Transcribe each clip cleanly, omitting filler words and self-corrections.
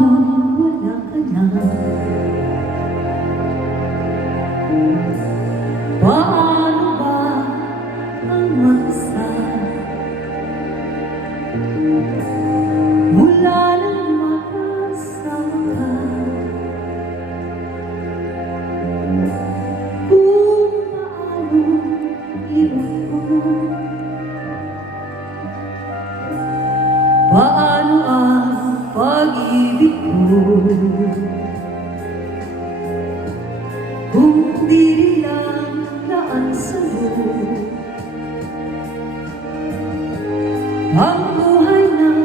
kung wala ka na? Paano ba ang mag-isa mula nang makasama ka? Kung paano ibig ko, paano ang pag-ibig ko, kung di lang laan sa'yo ang buhay ng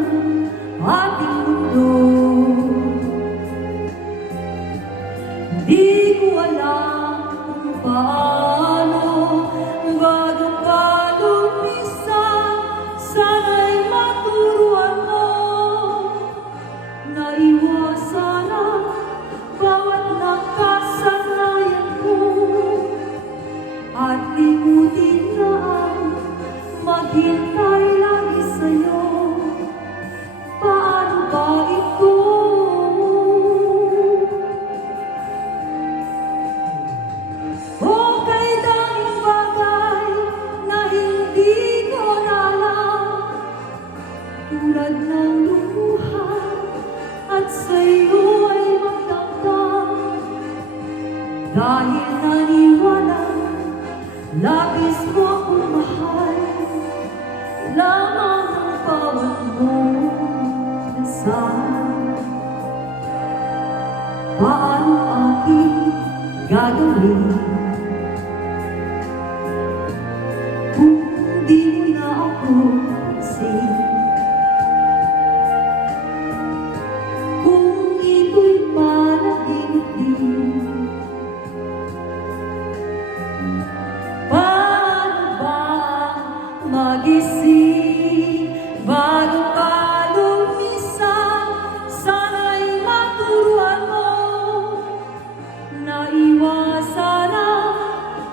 ating mundo. Di ko alam kung paano bago ka lumisan, sana'y maturuan mo na iwasan ang bawat nakasanayan ko at limutin na ang maghintay lagi sa'yo. Paano ba ito? Okay, daming bagay na hindi ko na alam, tulad ng lumuha at sa'yo ay magdamdam. Dahil naniwala, labis mo akong mahal, lamang ang bawat mong dasal. Paano aking gagawin kung di mo na ako pansin? Kung ito'y panaginip din, paano ba magising bago ka lumisan? Sana'y maturuan mo na iwasan ang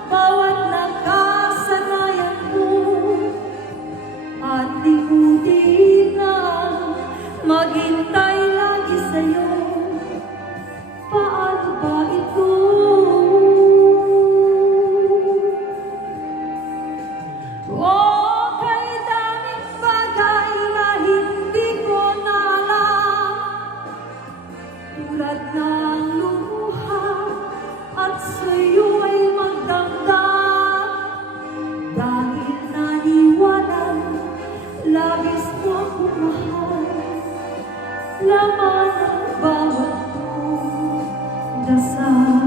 bawat nakasanayan mo at limutin na maghintay lagi sa'yo. Paano ba ito? Okay, daming bagay na hindi ko na alam, tulad ng lumuha at sa'yo ay magdamdam. Dahil naniwala, labis mo akong mahal, laman ang bawat mong dasal.